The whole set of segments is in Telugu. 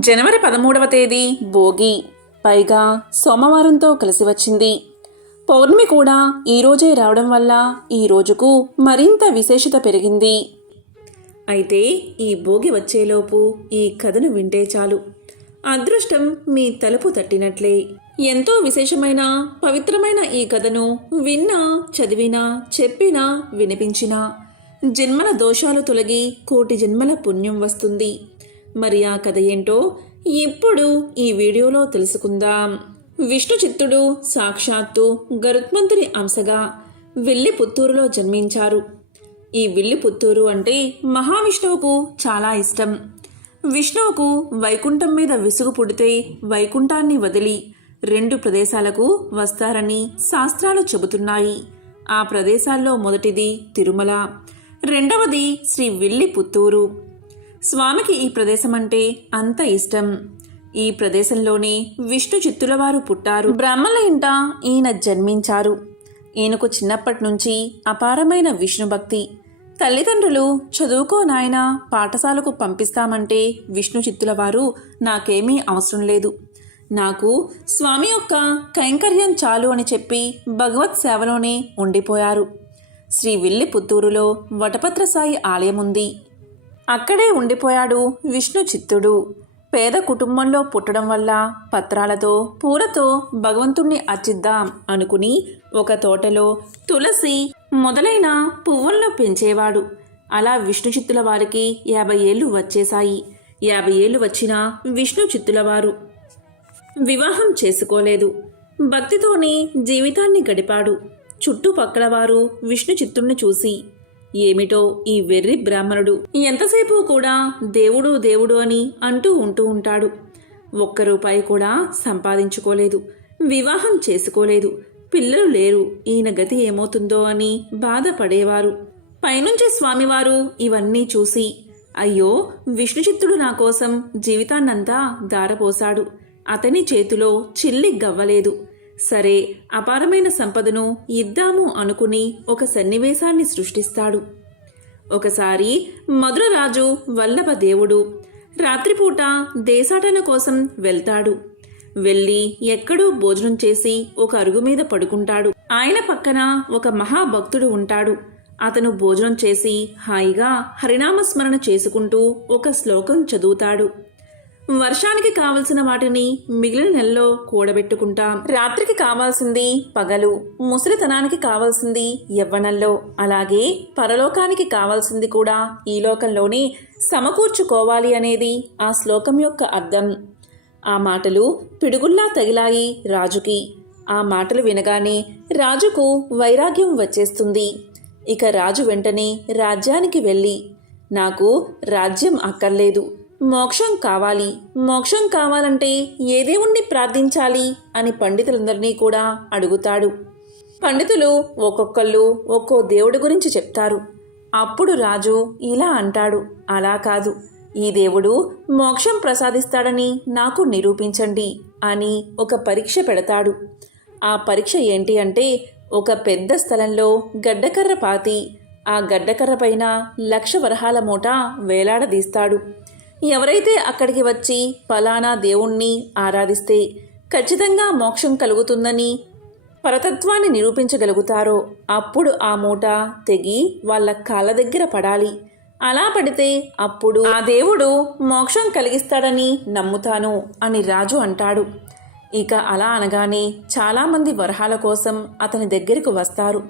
జనవరి పదమూడవ తేదీ భోగి. పైగా సోమవారంతో కలిసి వచ్చింది. పౌర్ణమి కూడా ఈ రోజే రావడం వల్ల ఈ రోజుకు మరింత విశేషత పెరిగింది. అయితే ఈ భోగి వచ్చేలోపు ఈ కథను వింటే చాలు. అదృష్టం మీ తలుపు తట్టినట్లే. ఎంతో విశేషమైన పవిత్రమైన ఈ కథను విన్నా చదివినా చెప్పినా వినిపించినా జన్మల దోషాలు తొలగి కోటి జన్మల పుణ్యం వస్తుంది. మరి ఆ కథ ఏంటో ఇప్పుడు ఈ వీడియోలో తెలుసుకుందాం. విష్ణు చిత్తుడు సాక్షాత్తు గరుత్మంతుని అంశగా వెల్లి పుత్తూరులో జన్మించారు. ఈ విల్లి పుత్తూరు అంటే మహావిష్ణువుకు చాలా ఇష్టం. విష్ణువుకు వైకుంఠం మీద విసుగు పుడితే వైకుంఠాన్ని వదిలి రెండు ప్రదేశాలకు వస్తారని శాస్త్రాలు చెబుతున్నాయి. ఆ ప్రదేశాల్లో మొదటిది తిరుమల రెండవది శ్రీ విల్లి పుత్తూరు స్వామికి ఈ ప్రదేశం అంటే అంత ఇష్టం. ఈ ప్రదేశంలోనే విష్ణు చిత్తులవారు పుట్టారు. బ్రహ్మల ఇంట ఈయన జన్మించారు. ఈయనకు చిన్నప్పటి నుంచి అపారమైన విష్ణు భక్తి. తల్లిదండ్రులు చదువుకో నాయన పాఠశాలకు పంపిస్తామంటే విష్ణు చిత్తుల వారు నాకేమీ అవసరం లేదు. నాకు స్వామి యొక్క కైంకర్యం చాలు అని చెప్పి భగవత్ సేవలోనే ఉండిపోయారు. శ్రీ విల్లి పుత్తూరులో వటపత్ర సాయి ఆలయం ఉంది అక్కడే ఉండిపోయాడు విష్ణు చిత్తుడు. పేద కుటుంబంలో పుట్టడం వల్ల పత్రాలతో పూలతో భగవంతుణ్ణి అర్చిద్దాం అనుకుని ఒక తోటలో తులసి మొదలైన పువ్వులను పెంచేవాడు. అలా విష్ణు చిత్తుల వారికి యాభై ఏళ్ళు వచ్చేశాయి. యాభై ఏళ్ళు వచ్చిన విష్ణు చిత్తుల వారు వివాహం చేసుకోలేదు. భక్తితోనే జీవితాన్ని గడిపాడు. చుట్టుపక్కల వారు విష్ణు చిత్తుణ్ణి చూసి ఏమిటో ఈ వెర్రి బ్రాహ్మణుడు. ఎంతసేపు కూడా దేవుడు దేవుడు అని అంటూ ఉంటూ ఉంటాడు. ఒక్క రూపాయి కూడా సంపాదించుకోలేదు. వివాహం చేసుకోలేదు. పిల్లలు లేరు. ఈయన గతి ఏమవుతుందో అని బాధపడేవారు. పైనుంచి స్వామివారు ఇవన్నీ చూసి అయ్యో విష్ణుచిత్తుడు నా కోసం జీవితాన్నంతా దారపోశాడు. అతని చేతిలో చిల్లి గవ్వలేదు. సరే అపారమైన సంపదను ఇద్దాము అనుకుని ఒక సన్నివేశాన్ని సృష్టిస్తాడు. ఒకసారి మధురరాజు వల్లభ దేవుడు రాత్రిపూట దేశాటన కోసం వెళ్తాడు. వెళ్ళి ఎక్కడో భోజనం చేసి ఒక అరుగు మీద పడుకుంటాడు. ఆయన పక్కన ఒక మహాభక్తుడు ఉంటాడు. అతను భోజనం చేసి హాయిగా హరినామస్మరణ చేసుకుంటూ ఒక శ్లోకం చదువుతాడు. వర్షానికి కావలసిన వాటిని మిగిలిన నెలలో కూడబెట్టుకుంటాం. రాత్రికి కావాల్సింది పగలు ముసలితనానికి కావాల్సింది యవ్వనంలో. అలాగే పరలోకానికి కావాల్సింది కూడా ఈ లోకంలోనే సమకూర్చుకోవాలి అనేది ఆ శ్లోకం యొక్క అర్థం. ఆ మాటలు పిడుగుల్లా తగిలాయి రాజుకి. ఆ మాటలు వినగానే రాజుకు వైరాగ్యం వచ్చేస్తుంది. ఇక రాజు వెంటనే రాజ్యానికి వెళ్ళి నాకు రాజ్యం అక్కర్లేదు. మోక్షం కావాలి. మోక్షం కావాలంటే ఏ దేవుణ్ణి ప్రార్థించాలి అని పండితులందరినీ కూడా అడుగుతాడు. పండితులు ఒక్కొక్కళ్ళు ఒక్కో దేవుడి గురించి చెప్తారు. అప్పుడు రాజు ఇలా అంటాడు. అలా కాదు. ఈ దేవుడు మోక్షం ప్రసాదిస్తాడని నాకు నిరూపించండి అని ఒక పరీక్ష పెడతాడు. ఆ పరీక్ష ఏంటి అంటే ఒక పెద్ద స్థలంలో గడ్డకర్ర పాతి ఆ గడ్డకర్ర పైన లక్ష వరహాల మూట వేలాడదీస్తాడు. ఎవరైతే అక్కడికి వచ్చి ఫలానా దేవుణ్ణి ఆరాధిస్తే ఖచ్చితంగా మోక్షం కలుగుతుందని పరతత్వాన్ని నిరూపించగలుగుతారో అప్పుడు ఆ మూట తెగి వాళ్ళ కాళ్ళ దగ్గర పడాలి. అలా పడితే అప్పుడు ఆ దేవుడు మోక్షం కలిగిస్తాడని నమ్ముతాను అని రాజు అంటాడు. ఇక అలా అనగానే చాలామంది వరహాల కోసం అతని దగ్గరకు వస్తారు.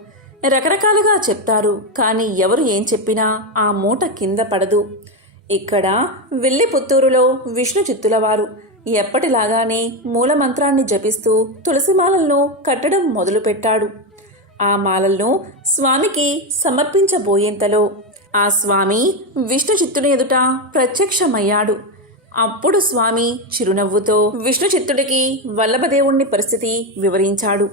రకరకాలుగా చెప్తారు కానీ ఎవరు ఏం చెప్పినా ఆ మూట కింద పడదు. ఇక్కడ విల్లి పుత్తూరులో విష్ణు చిత్తులవారు. ఎప్పటిలాగానే మూలమంత్రాన్ని జపిస్తూ తులసిమాలలను కట్టడం మొదలుపెట్టాడు. ఆ మాలలను స్వామికి సమర్పించబోయేంతలో ఆ స్వామి విష్ణు చిత్తుని ఎదుట ప్రత్యక్షమయ్యాడు. అప్పుడు స్వామి చిరునవ్వుతో విష్ణు చిత్తుడికి వల్లభదేవుణ్ణి పరిస్థితి వివరించాడు.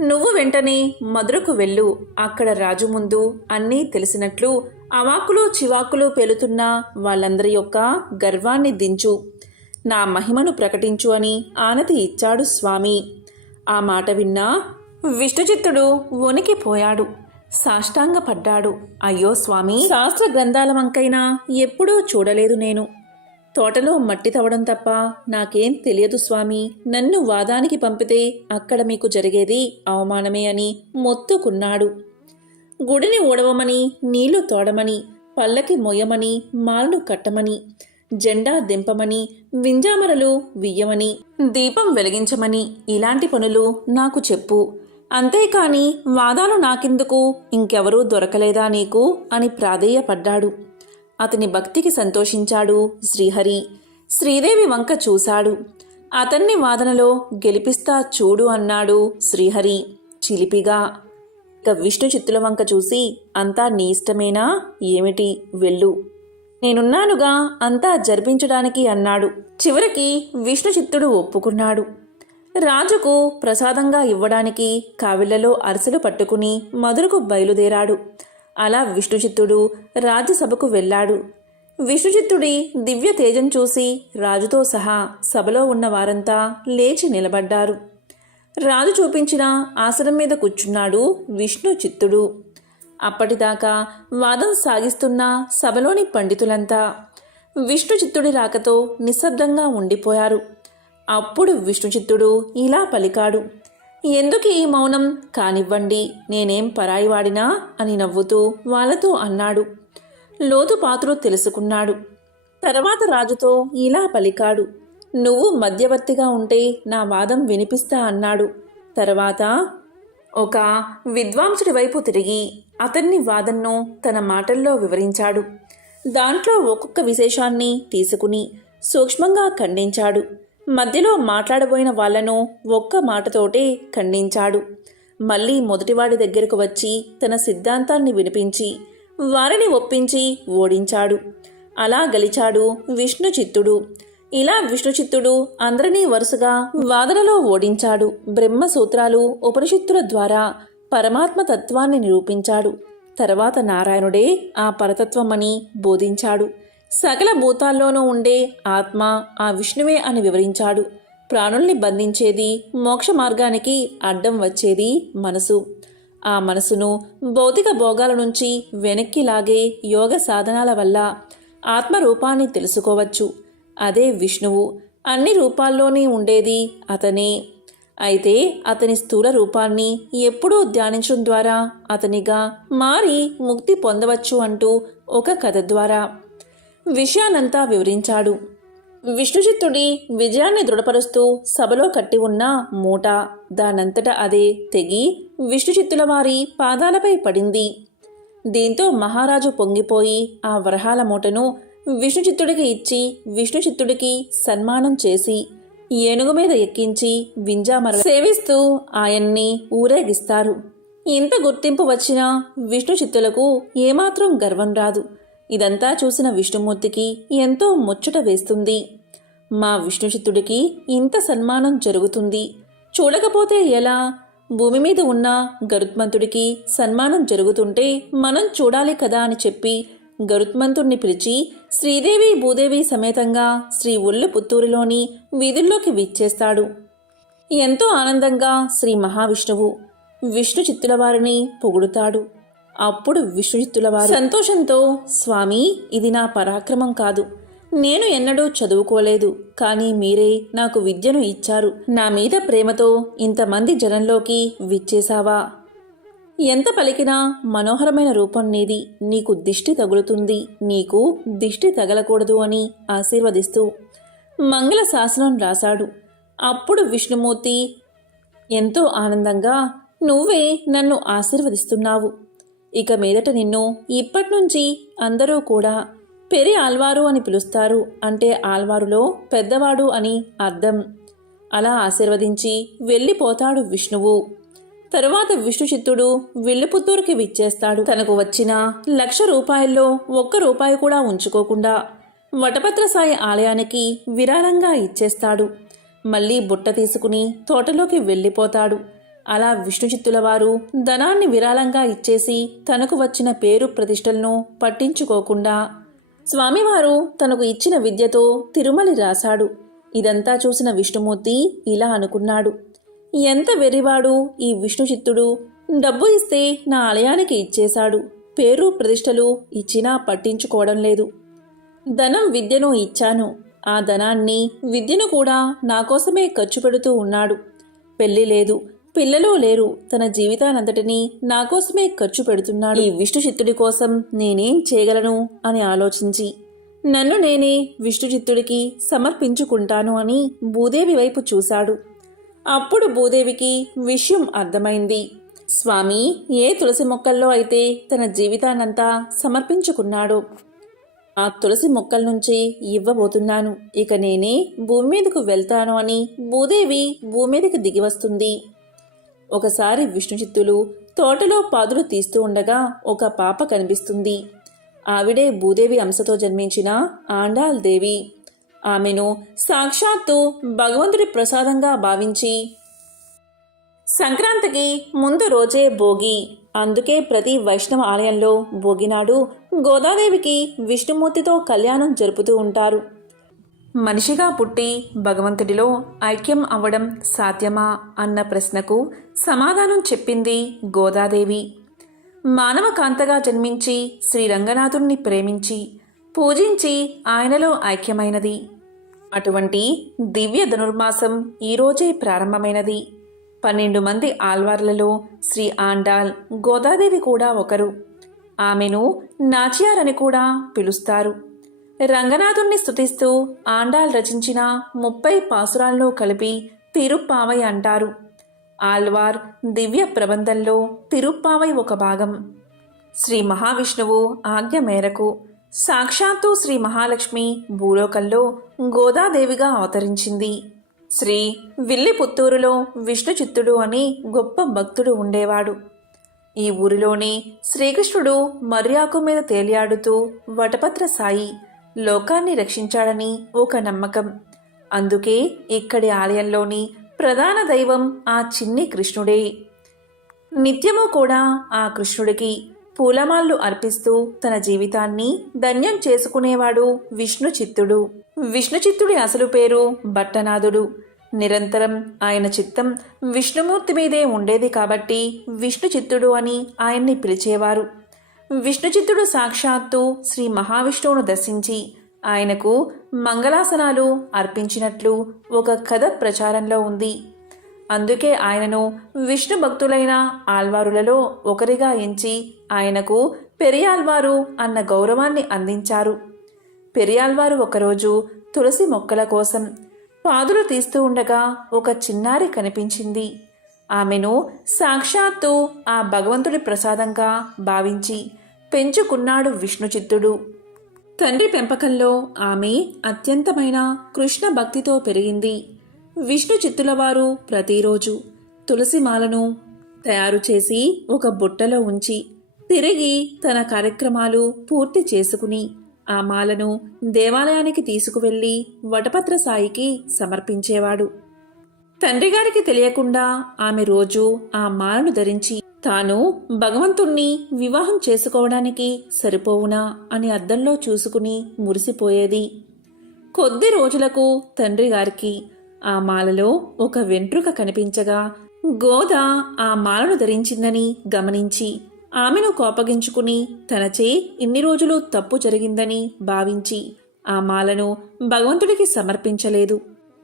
నువ్వు వెంటనే మధురకు వెళ్ళు. అక్కడ రాజు ముందు అన్నీ తెలిసినట్లు అవాకులు చివాకులు పెలుతున్న వాళ్ళందరి యొక్క గర్వాన్ని దించు. నా మహిమను ప్రకటించు అని ఆనతి ఇచ్చాడు స్వామి. ఆ మాట విన్నా విష్ణుచిత్తుడు వణికిపోయాడు సాష్టాంగపడ్డాడు. అయ్యో స్వామి! శాస్త్ర గ్రంథాల వంకైనా ఎప్పుడూ చూడలేదు నేను. తోటలో మట్టి తవ్వడం తప్ప నాకేం తెలియదు స్వామి. నన్ను వాదానికి పంపితే అక్కడ మీకు జరిగేది అవమానమే అని మొత్తుకున్నాడు. గుడిని ఊడవమని నీళ్ళు తోడమని పల్లకి మొయ్యమని మాలను కట్టమని జెండా దింపమని వింజామరలు వియ్యమని దీపం వెలిగించమని ఇలాంటి పనులు నాకు చెప్పు. అంతేకాని వాదాలు నాకెందుకు? ఇంకెవరూ దొరకలేదా నీకు? అని ప్రాధేయపడ్డాడు. అతని భక్తికి సంతోషించాడు శ్రీహరి. శ్రీదేవి వంక చూశాడు. అతన్ని వాదనలో గెలిపిస్తా చూడు అన్నాడు శ్రీహరి. చిలిపిగా ఇక విష్ణు చిత్తుల వంక చూసి అంతా నీ ఇష్టమేనా? ఏమిటి? వెళ్ళు. నేనున్నానుగా అంతా జరిపించడానికి అన్నాడు. చివరికి విష్ణు చిత్తుడు ఒప్పుకున్నాడు. రాజుకు ప్రసాదంగా ఇవ్వడానికి కావిళ్ళలో అరసలు పట్టుకుని మధురకు బయలుదేరాడు. అలా విష్ణుచిత్తుడు రాజ్యసభకు వెళ్ళాడు. విష్ణుచిత్తుడి దివ్య తేజం చూసి రాజుతో సహా సభలో ఉన్న వారంతా లేచి నిలబడ్డారు. రాజు చూపించిన ఆసనం మీద కూర్చున్నాడు విష్ణు చిత్తుడు. అప్పటిదాకా వాదం సాగిస్తున్న సభలోని పండితులంతా విష్ణు చిత్తుడి రాకతో నిశ్శబ్దంగా ఉండిపోయారు. అప్పుడు విష్ణుచిత్తుడు ఇలా పలికాడు ఎందుకు ఈ మౌనం? కానివ్వండి నేనేం పరాయివాడినా? అని నవ్వుతూ వాళ్ళతో అన్నాడు. లోతు తెలుసుకున్నాడు. తర్వాత రాజుతో ఇలా పలికాడు నువ్వు మధ్యవర్తిగా ఉంటే నా వాదం వినిపిస్తా అన్నాడు. తర్వాత ఒక విద్వాంసుడి వైపు తిరిగి అతన్ని వాదన్ను తన మాటల్లో వివరించాడు. దాంట్లో ఒక్కొక్క విశేషాన్ని తీసుకుని సూక్ష్మంగా ఖండించాడు. మధ్యలో మాట్లాడబోయిన వాళ్ళను ఒక్క మాటతోటే ఖండించాడు. మళ్ళీ మొదటివాడి దగ్గరకు వచ్చి తన సిద్ధాంతాన్ని వినిపించి వారిని ఒప్పించి ఓడించాడు. అలా గలిచాడు విష్ణు చిత్తుడు ఇలా విష్ణు చిత్తుడు అందరినీ వరుసగా వాదనలో ఓడించాడు. బ్రహ్మ సూత్రాలు ఉపనిషత్తుల ద్వారా పరమాత్మ తత్వాన్ని నిరూపించాడు. తర్వాత నారాయణుడే ఆ పరతత్వమని బోధించాడు. సకల భూతాల్లోనూ ఉండే ఆత్మ ఆ విష్ణువే అని వివరించాడు. ప్రాణుల్ని బంధించేది మోక్ష మార్గానికి అడ్డం వచ్చేది మనసు. ఆ మనసును భౌతిక భోగాల నుంచి వెనక్కి లాగే యోగ సాధనాల వల్ల ఆత్మరూపాన్ని తెలుసుకోవచ్చు. అదే విష్ణువు అన్ని రూపాల్లోనే ఉండేది అతనే. అయితే అతని స్థూల రూపాన్ని ఎప్పుడూ ధ్యానించడం ద్వారా అతనిగా మారి ముక్తి పొందవచ్చు అంటూ ఒక కథ ద్వారా విషయానంతా వివరించాడు. విష్ణుచిత్తుడి విజయాన్ని దృఢపరుస్తూ సభలో కట్టి ఉన్న మూట దానంతట అదే తెగి విష్ణుచిత్తుల వారి పాదాలపై పడింది. దీంతో మహారాజు పొంగిపోయి ఆ వరహాల మూటను విష్ణుచిత్తుడికి ఇచ్చి విష్ణుచిత్తుడికి సన్మానం చేసి ఏనుగు మీద ఎక్కించి వింజామర సేవిస్తూ ఆయన్ని ఊరేగిస్తారు. ఇంత గుర్తింపు వచ్చినా విష్ణుచిత్తులకు ఏమాత్రం గర్వం రాదు. ఇదంతా చూసిన విష్ణుమూర్తికి ఎంతో ముచ్చట వేస్తుంది. మా విష్ణుచిత్తుడికి ఇంత సన్మానం జరుగుతుంది. చూడకపోతే ఎలా? భూమి మీద ఉన్న గరుత్మంతుడికి సన్మానం జరుగుతుంటే మనం చూడాలి కదా అని చెప్పి గరుత్మంతుణ్ణి పిలిచి శ్రీదేవి భూదేవి సమేతంగా శ్రీ ఉల్లు పుత్తూరులోని వీధుల్లోకి విచ్చేస్తాడు. ఎంతో ఆనందంగా శ్రీ మహావిష్ణువు విష్ణు చిత్తుల వారిని పొగుడుతాడు. అప్పుడు విష్ణుచిత్తుల వారు సంతోషంతో స్వామి ఇది నా పరాక్రమం కాదు. నేను ఎన్నడూ చదువుకోలేదు కానీ మీరే నాకు విద్యను ఇచ్చారు. నా మీద ప్రేమతో ఇంతమంది జనంలోకి విచ్చేశావా? ఎంత పలికినా మనోహరమైన రూపం నీది. నీకు దిష్టి తగులుతుంది. నీకు దిష్టి తగలకూడదు అని ఆశీర్వదిస్తూ మంగళ శాసనం రాశాడు. అప్పుడు విష్ణుమూర్తి ఎంతో ఆనందంగా నువ్వే నన్ను ఆశీర్వదిస్తున్నావు. ఇక మీదట నిన్ను ఇప్పటినుంచి అందరూ కూడా పెరి ఆల్వారు అని పిలుస్తారు. అంటే ఆల్వారులో పెద్దవాడు అని అర్థం. అలా ఆశీర్వదించి వెళ్ళిపోతాడు విష్ణువు. తరువాత విష్ణుచిత్తుడు విల్లుపుత్తూరుకి విచ్చేస్తాడు. తనకు వచ్చిన లక్ష రూపాయల్లో ఒక్క రూపాయి కూడా ఉంచుకోకుండా వటపత్రసాయి ఆలయానికి విరాళంగా ఇచ్చేస్తాడు. మళ్ళీ బుట్ట తీసుకుని తోటలోకి వెళ్ళిపోతాడు. అలా విష్ణుచిత్తుల వారు ధనాన్ని విరాళంగా ఇచ్చేసి తనకు వచ్చిన పేరు ప్రతిష్టలను పట్టించుకోకుండా స్వామివారు తనకు ఇచ్చిన విద్యతో తిరుమలి రాశాడు. ఇదంతా చూసిన విష్ణుమూర్తి ఇలా అనుకున్నాడు. ఎంత వెర్రివాడు ఈ విష్ణుచిత్తుడు డబ్బు ఇస్తే నా ఆలయానికి ఇచ్చేశాడు. పేరు ప్రతిష్టలు ఇచ్చినా పట్టించుకోవడం లేదు. ధనం విద్యను ఇచ్చాను. ఆ ధనాన్ని విద్యను కూడా నా కోసమే ఖర్చు పెడుతూ ఉన్నాడు. పెళ్ళి లేదు. పిల్లలు లేరు. తన జీవితానంతటినీ నా కోసమే ఖర్చు పెడుతున్నాడు. ఈ విష్ణుచిత్తుడి కోసం నేనేం చేయగలను? అని ఆలోచించి. నన్ను నేనే విష్ణుచిత్తుడికి సమర్పించుకుంటాను అని భూదేవి వైపు చూశాడు. అప్పుడు భూదేవికి విషయం అర్థమైంది. స్వామి ఏ తులసి మొక్కల్లో అయితే తన జీవితాన్నంతా సమర్పించుకున్నాడో ఆ తులసి మొక్కల నుంచి ఇవ్వబోతున్నాను. ఇక నేనే భూమి మీదకు వెళ్తాను అని భూదేవి భూమి మీదకి దిగి వస్తుంది. ఒకసారి విష్ణుచిత్తులు తోటలో పాదులు తీస్తూ ఉండగా ఒక పాప కనిపిస్తుంది. ఆవిడే భూదేవి అంశతో జన్మించిన ఆండాల్ దేవి. ఆమెను సాక్షాత్తు భగవంతుడి ప్రసాదంగా భావించి సంక్రాంతికి ముందు రోజే భోగి. అందుకే ప్రతి వైష్ణవ ఆలయంలో భోగినాడు గోదాదేవికి విష్ణుమూర్తితో కళ్యాణం జరుపుతూ ఉంటారు. మనిషిగా పుట్టి భగవంతుడిలో ఐక్యం అవ్వడం సాధ్యమా అన్న ప్రశ్నకు సమాధానం చెప్పింది గోదాదేవి. మానవ కాంతగా జన్మించి శ్రీరంగనాథుణ్ణి ప్రేమించి పూజించి ఆయనలో ఐక్యమైనది. అటువంటి దివ్య ధనుర్మాసం ఈరోజే ప్రారంభమైనది. పన్నెండు మంది ఆల్వార్లలో శ్రీ ఆండాల్ గోదాదేవి కూడా ఒకరు. ఆమెను నాచియారని కూడా పిలుస్తారు. రంగనాథుణ్ణి స్థుతిస్తూ ఆండాల్ రచించిన ముప్పై పాసురాల్లో కలిపి తిరుప్పావై అంటారు. ఆల్వార్ దివ్య ప్రబంధంలో తిరుప్పావై ఒక భాగం. శ్రీ మహావిష్ణువు ఆజ్ఞ మేరకు సాక్షాత్తు శ్రీ మహాలక్ష్మి భూలోకంలో గోదాదేవిగా అవతరించింది. శ్రీ విల్లిపుత్తూరులో విష్ణు చిత్తుడు అని గొప్ప భక్తుడు ఉండేవాడు. ఈ ఊరిలోనే శ్రీకృష్ణుడు మర్యాకు మీద తేలియాడుతూ వటపత్ర సాయి లోకాన్ని రక్షించాడని ఒక నమ్మకం. అందుకే ఇక్కడి ఆలయంలోని ప్రధాన దైవం ఆ చిన్ని కృష్ణుడే. నిత్యము కూడా ఆ కృష్ణుడికి పూలమాళ్ళు అర్పిస్తూ తన జీవితాన్ని ధన్యం చేసుకునేవాడు విష్ణు చిత్తుడు విష్ణు చిత్తుడి అసలు పేరు భట్టనాథుడు. నిరంతరం ఆయన చిత్తం విష్ణుమూర్తి మీదే ఉండేది కాబట్టి విష్ణు చిత్తుడు అని ఆయన్ని పిలిచేవారు. విష్ణుచిత్తుడు సాక్షాత్తు శ్రీ మహావిష్ణువును దర్శించి ఆయనకు మంగళాసనాలు అర్పించినట్లు ఒక కథ ప్రచారంలో ఉంది. అందుకే ఆయనను విష్ణు భక్తులైన ఆల్వారులలో ఒకరిగా ఎంచి ఆయనకు పెరియాల్వారు అన్న గౌరవాన్ని అందించారు. పెరియాల్వారు ఒకరోజు తులసి మొక్కల కోసం పాదులు తీస్తూ ఉండగా ఒక చిన్నారి కనిపించింది. ఆమెను సాక్షాత్తు ఆ భగవంతుడి ప్రసాదంగా భావించి పెంచుకున్నాడు విష్ణుచిత్తుడు. తండ్రి పెంపకంలో ఆమె అత్యంతమైన కృష్ణ భక్తితో పెరిగింది. విష్ణు చిత్తులవారు ప్రతిరోజు తులసిమాలను తయారు చేసి ఒక బుట్టలో ఉంచి తిరిగి తన కార్యక్రమాలు పూర్తి చేసుకుని ఆ మాలను దేవాలయానికి తీసుకువెళ్ళి వటపత్ర సాయికి సమర్పించేవాడు. తండ్రిగారికి తెలియకుండా ఆమె రోజు ఆ మాలను ధరించి తాను భగవంతుణ్ణి వివాహం చేసుకోవడానికి సరిపోవునా అని అద్దంలో చూసుకుని మురిసిపోయేది. కొద్ది రోజులకు తండ్రిగారికి ఆ మాలలో ఒక వెంట్రుక కనిపించగా గోద ఆ మాలను ధరించిందని గమనించి ఆమెను కోపగించుకుని తనచే ఇన్ని రోజులు తప్పు జరిగిందని భావించి ఆ మాలను భగవంతుడికి సమర్పించలేదు.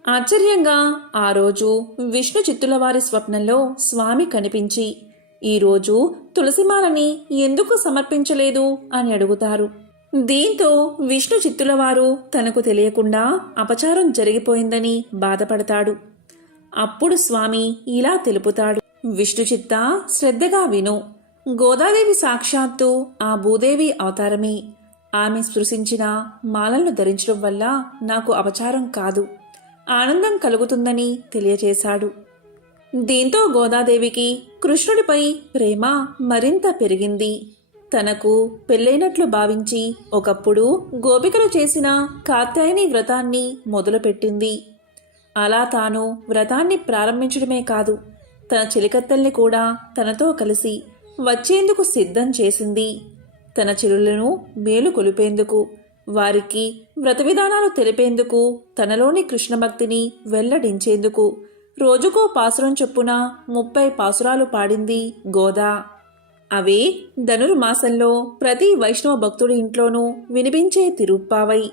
ఆశ్చర్యంగా ఆ రోజు విష్ణు చిత్తులవారి స్వప్నంలో స్వామి కనిపించి ఈరోజు తులసిమాలని ఎందుకు సమర్పించలేదు? అని అడుగుతారు. దీంతో విష్ణు చిత్తులవారు తనకు తెలియకుండా అపచారం జరిగిపోయిందని బాధపడతాడు. అప్పుడు స్వామి ఇలా తెలుపుతాడు. విష్ణు చిత్త శ్రద్ధగా విను. గోదాదేవి సాక్షాత్తు ఆ భూదేవి అవతారమే. ఆమె స్పృశించిన మాలలను ధరించడం వల్ల నాకు అపచారం కాదు. ఆనందం కలుగుతుందని తెలియచేశాడు. దీంతో గోదాదేవికి కృష్ణుడిపై ప్రేమ మరింత పెరిగింది. తనకు పెళ్ళైనట్లు భావించి ఒకప్పుడు గోపికలు చేసిన కాత్యాయని వ్రతాన్ని మొదలుపెట్టింది. అలా తాను వ్రతాన్ని ప్రారంభించడమే కాదు తన చిలికత్తల్ని కూడా తనతో కలిసి వచ్చేందుకు సిద్ధం చేసింది. తన చిరులను మేలు కొలిపేందుకు వారికి వ్రత విధానాలు తెలిపేందుకు తనలోని కృష్ణభక్తిని వెల్లడించేందుకు రోజుకో పాసురం చొప్పున ముప్పై పాసురాలు పాడింది గోదా. అవే ధనుర్మాసంలో ప్రతి వైష్ణవ భక్తుడి ఇంట్లోనూ వినిపించే తిరుప్పావై.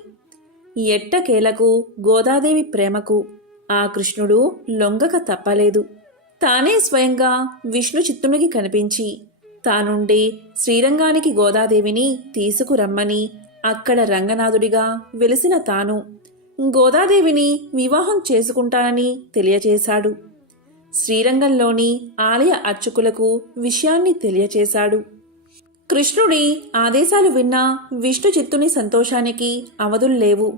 ఎట్టకేలకు గోదాదేవి ప్రేమకు ఆ కృష్ణుడు లొంగక తప్పలేదు. తానే స్వయంగా విష్ణు చిత్తునికి కనిపించి తానుండే శ్రీరంగానికి గోదాదేవిని తీసుకురమ్మని అక్కడ రంగనాథుడిగా వెలిసిన తాను గోదాదేవిని వివాహం చేసుకుంటానని తెలియచేశాడు. శ్రీరంగంలోని ఆలయ అర్చకులకు విషయాన్ని తెలియచేశాడు. కృష్ణుడి ఆదేశాలు విన్న విష్ణు చిత్తుని సంతోషానికి అవధుల్లేవు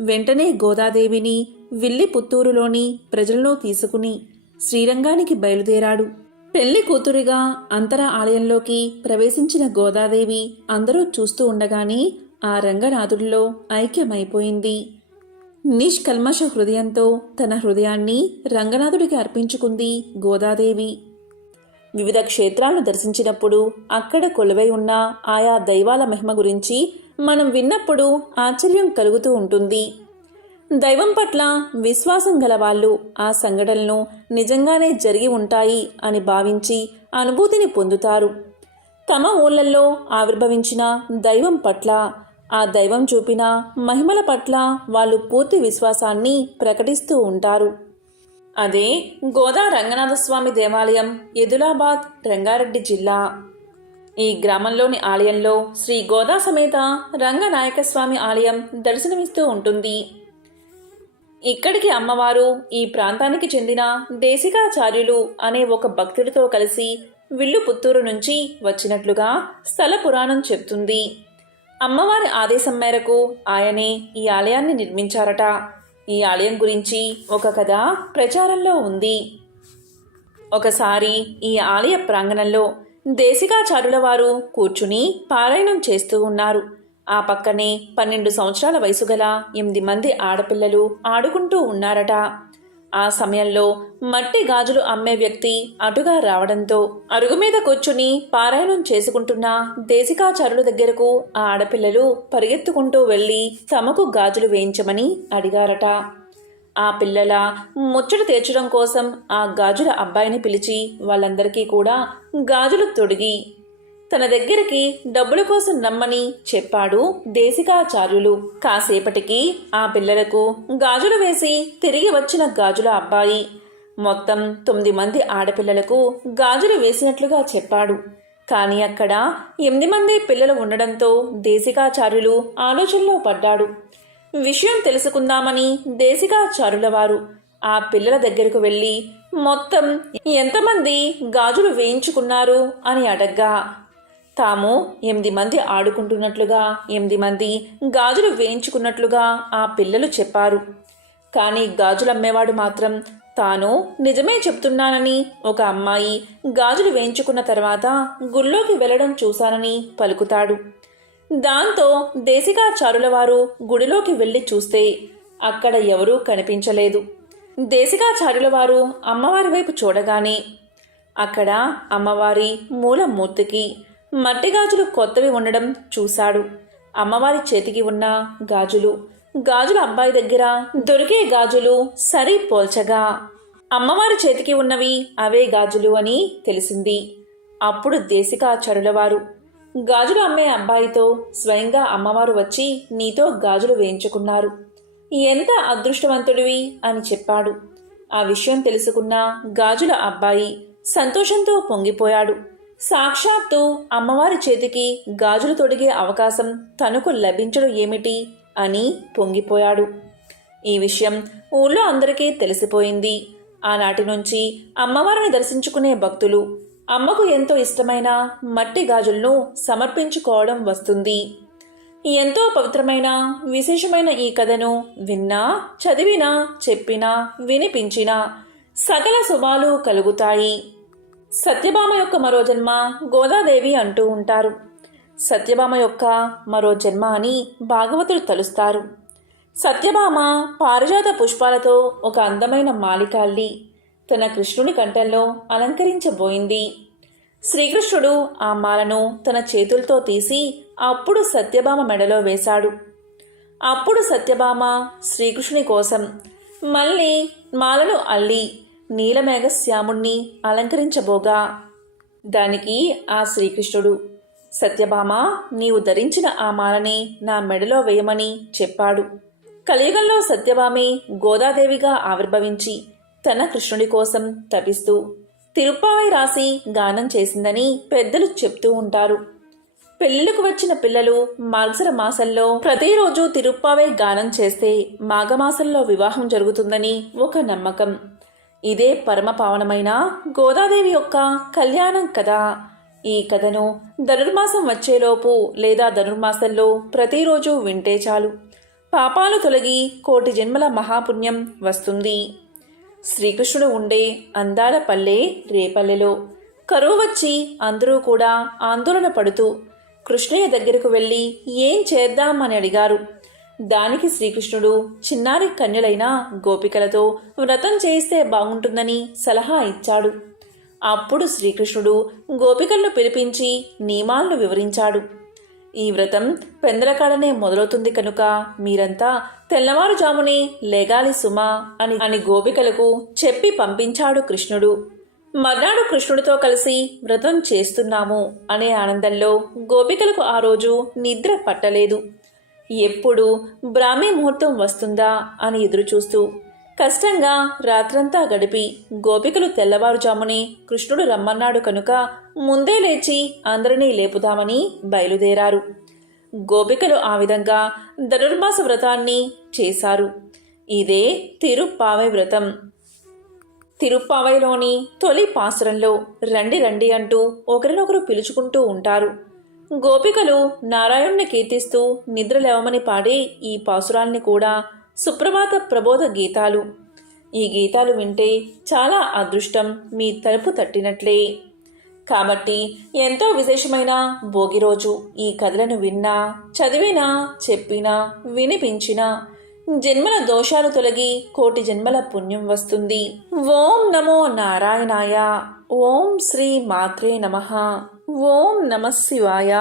వెంటనే గోదాదేవిని విల్లి పుత్తూరులోని ప్రజలను తీసుకుని శ్రీరంగానికి బయలుదేరాడు. పెళ్ళి కూతురిగా అంతర ఆలయంలోకి ప్రవేశించిన గోదాదేవి అందరూ చూస్తూ ఉండగానే ఆ రంగనాథుడిలో ఐక్యమైపోయింది. నిష్కల్మష హృదయంతో తన హృదయాన్ని రంగనాథుడికి అర్పించుకుంది గోదాదేవి. వివిధ క్షేత్రాలను దర్శించినప్పుడు అక్కడ కొలువై ఉన్న ఆయా దైవాల మహిమ గురించి మనం విన్నప్పుడు ఆశ్చర్యం కలుగుతూ ఉంటుంది. దైవం పట్ల విశ్వాసం గల వాళ్ళు ఆ సంఘటనలు నిజంగానే జరిగి ఉంటాయి అని భావించి అనుభూతిని పొందుతారు. తమ ఊళ్ళల్లో ఆవిర్భవించిన దైవం పట్ల ఆ దైవం చూపిన మహిమల పట్ల వాళ్ళు పూర్తి విశ్వాసాన్ని ప్రకటిస్తూ ఉంటారు. అదే గోదా రంగనాథస్వామి దేవాలయం ఎదులాబాద్ రంగారెడ్డి జిల్లా. ఈ గ్రామంలోని ఆలయంలో శ్రీ గోదా సమేత రంగనాయకస్వామి ఆలయం దర్శనమిస్తూ ఉంటుంది. ఇక్కడికి అమ్మవారు ఈ ప్రాంతానికి చెందిన దేశికాచార్యులు అనే ఒక భక్తుడితో కలిసి విల్లు పుత్తూరు నుంచి వచ్చినట్లుగా స్థల పురాణం చెప్తుంది. అమ్మవారి ఆదేశం మేరకు ఆయనే ఈ ఆలయాన్ని నిర్మించారట. ఈ ఆలయం గురించి ఒక కథ ప్రచారంలో ఉంది. ఒకసారి ఈ ఆలయ ప్రాంగణంలో దేశికాచారుల వారు కూర్చుని పారాయణం చేస్తూ ఉన్నారు. ఆ పక్కనే పన్నెండు సంవత్సరాల వయసు గల ఎనిమిది మంది ఆడపిల్లలు ఆడుకుంటూ ఉన్నారట. ఆ సమయంలో మట్టి గాజులు అమ్మే వ్యక్తి అటుగా రావడంతో అరుగు మీద కూర్చుని పారాయణం చేసుకుంటున్న దేశికాచారుల దగ్గరకు ఆ ఆడపిల్లలు పరిగెత్తుకుంటూ వెళ్ళి తమకు గాజులు వేయించమని అడిగారట. ఆ పిల్లల ముచ్చట తీర్చడం కోసం ఆ గాజుల అబ్బాయిని పిలిచి వాళ్ళందరికీ కూడా గాజులు తొడిగి తన దగ్గరికి డబ్బుల కోసం నమ్మని చెప్పాడు దేశికాచార్యులు. కాసేపటికి ఆ పిల్లలకు గాజులు వేసి తిరిగి వచ్చిన గాజుల అబ్బాయి. మొత్తం తొమ్మిది మంది ఆడపిల్లలకు గాజులు వేసినట్లుగా చెప్పాడు. కానీ అక్కడ ఎనిమిది మంది పిల్లలు ఉండడంతో దేశికాచార్యులు ఆలోచనలో పడ్డాడు. విషయం తెలుసుకుందామని దేశికాచారుల వారు ఆ పిల్లల దగ్గరకు వెళ్ళి మొత్తం ఎంతమంది గాజులు వేయించుకున్నారు? అని అడగ్గా తాము ఎనిమిది మంది ఆడుకుంటున్నట్లుగా ఎనిమిది మంది గాజులు వేయించుకున్నట్లుగా ఆ పిల్లలు చెప్పారు. కానీ గాజులు అమ్మేవాడు మాత్రం తాను నిజమే చెప్తున్నానని ఒక అమ్మాయి గాజులు వేయించుకున్న తర్వాత గుళ్ళోకి వెళ్ళడం చూశానని పలుకుతాడు. దాంతో దేశికాచారుల వారు గుడిలోకి వెళ్ళి చూస్తే అక్కడ ఎవరూ కనిపించలేదు. దేశికాచారుల వారు అమ్మవారి వైపు చూడగానే అక్కడ అమ్మవారి మూలమూర్తికి మట్టి గాజులు కొత్తవి ఉండడం చూశాడు. అమ్మవారి చేతికి ఉన్న గాజులు. గాజుల అబ్బాయి దగ్గర దొరికే గాజులు సరి పోల్చగా. అమ్మవారి చేతికి ఉన్నవి అవే గాజులు అని తెలిసింది. అప్పుడు దేశికాచారులవారు గాజులు అమ్మే అబ్బాయితో స్వయంగా అమ్మవారు వచ్చి నీతో గాజులు వేయించుకున్నారు. ఎంత అదృష్టవంతుడివి అని చెప్పాడు. ఆ విషయం తెలుసుకున్న గాజుల అబ్బాయి సంతోషంతో పొంగిపోయాడు. సాక్షాత్తు అమ్మవారి చేతికి గాజులు తొడిగే అవకాశం తనకు లభించడం ఏమిటి అని పొంగిపోయాడు. ఈ విషయం ఊళ్ళో అందరికీ తెలిసిపోయింది. ఆనాటి నుంచి అమ్మవారిని దర్శించుకునే భక్తులు అమ్మకు ఎంతో ఇష్టమైన మట్టి గాజులను సమర్పించుకోవడం వస్తుంది. ఎంతో పవిత్రమైన విశేషమైన ఈ కథను విన్నా చదివినా చెప్పినా వినిపించినా సకల శుభాలు కలుగుతాయి. సత్యభామ యొక్క మరో జన్మ గోదాదేవి అంటూ ఉంటారు. సత్యభామ యొక్క మరో జన్మ అని భాగవతులు తలుస్తారు. సత్యభామ పారిజాత పుష్పాలతో ఒక అందమైన మాలికాల్లి తన కృష్ణుని కంఠంలో అలంకరించబోయింది. శ్రీకృష్ణుడు ఆ మాలను తన చేతులతో తీసి అప్పుడు సత్యభామ మెడలో వేశాడు. అప్పుడు సత్యభామ శ్రీకృష్ణుని కోసం మళ్ళీ మాలను అల్లి నీలమేఘ శ్యాముణ్ణి అలంకరించబోగా. దానికి ఆ శ్రీకృష్ణుడు సత్యభామ నీవు ధరించిన ఆ మాలని నా మెడలో వేయమని చెప్పాడు. కలియుగంలో సత్యభామే గోదాదేవిగా ఆవిర్భవించి తన కృష్ణుడి కోసం తపిస్తూ తిరుప్పావై రాసి గానం చేసిందని పెద్దలు చెప్తూ ఉంటారు. పెళ్ళిలకు వచ్చిన పిల్లలు మాల్సర మాసంలో ప్రతిరోజు తిరుప్పావై గానం చేస్తే మాఘమాసంలో వివాహం జరుగుతుందని ఒక నమ్మకం. ఇదే పరమ పావనమైన గోదాదేవి యొక్క కళ్యాణం కదా. ఈ కథను ధనుర్మాసం వచ్చేలోపు లేదా ధనుర్మాసంలో ప్రతిరోజు వింటే చాలు. పాపాలు తొలగి కోటి జన్మల మహాపుణ్యం వస్తుంది. శ్రీకృష్ణుడు ఉండే అందాల పల్లె రేపల్లెలో. కరువు వచ్చి అందరూ కూడా ఆందోళన పడుతూ కృష్ణయ్య దగ్గరకు వెళ్ళి ఏం చేద్దామని అడిగారు. దానికి శ్రీకృష్ణుడు చిన్నారి కన్యలైన గోపికలతో వ్రతం చేస్తే బాగుంటుందని సలహా ఇచ్చాడు. అప్పుడు శ్రీకృష్ణుడు గోపికలను పిలిపించి నియమాలను వివరించాడు. ఈ వ్రతం పెందరకాడనే మొదలవుతుంది కనుక మీరంతా తెల్లవారుజామునే లేగాలి సుమా అని అని గోపికలకు చెప్పి పంపించాడు కృష్ణుడు. మర్నాడు కృష్ణుడితో కలిసి వ్రతం చేస్తున్నాము అనే ఆనందంలో గోపికలకు ఆ రోజు నిద్ర పట్టలేదు. ఎప్పుడు బ్రాహ్మీ ముహూర్తం వస్తుందా అని ఎదురుచూస్తూ కష్టంగా రాత్రంతా గడిపి గోపికలు తెల్లవారుజామునే కృష్ణుడు రమ్మన్నాడు కనుక ముందే లేచి అందరినీ లేపుదామని బయలుదేరారు. గోపికలు ఆ విధంగా ధనుర్మాస వ్రతాన్ని చేశారు. ఇదే తిరుప్పావై వ్రతం. తిరుప్పావైలోని తొలి పాసురంలో రండి రండి అంటూ ఒకరినొకరు పిలుచుకుంటూ ఉంటారు. గోపికలు నారాయణ్ణి కీర్తిస్తూ నిద్రలేవమని పాడే ఈ పాసురాల్ని కూడా సుప్రభాత ప్రబోధ గీతాలు. ఈ గీతాలు వింటే చాలా అదృష్టం మీ తలుపు తట్టినట్లే. కాబట్టి ఎంతో విశేషమైన భోగి రోజు ఈ కథలను విన్నా చదివినా చెప్పినా వినిపించినా జన్మల దోషాలు తొలగి కోటి జన్మల పుణ్యం వస్తుంది. ఓం నమో నారాయణాయ. ఓం శ్రీ మాత్రే నమః. ఓం నమ శివాయ.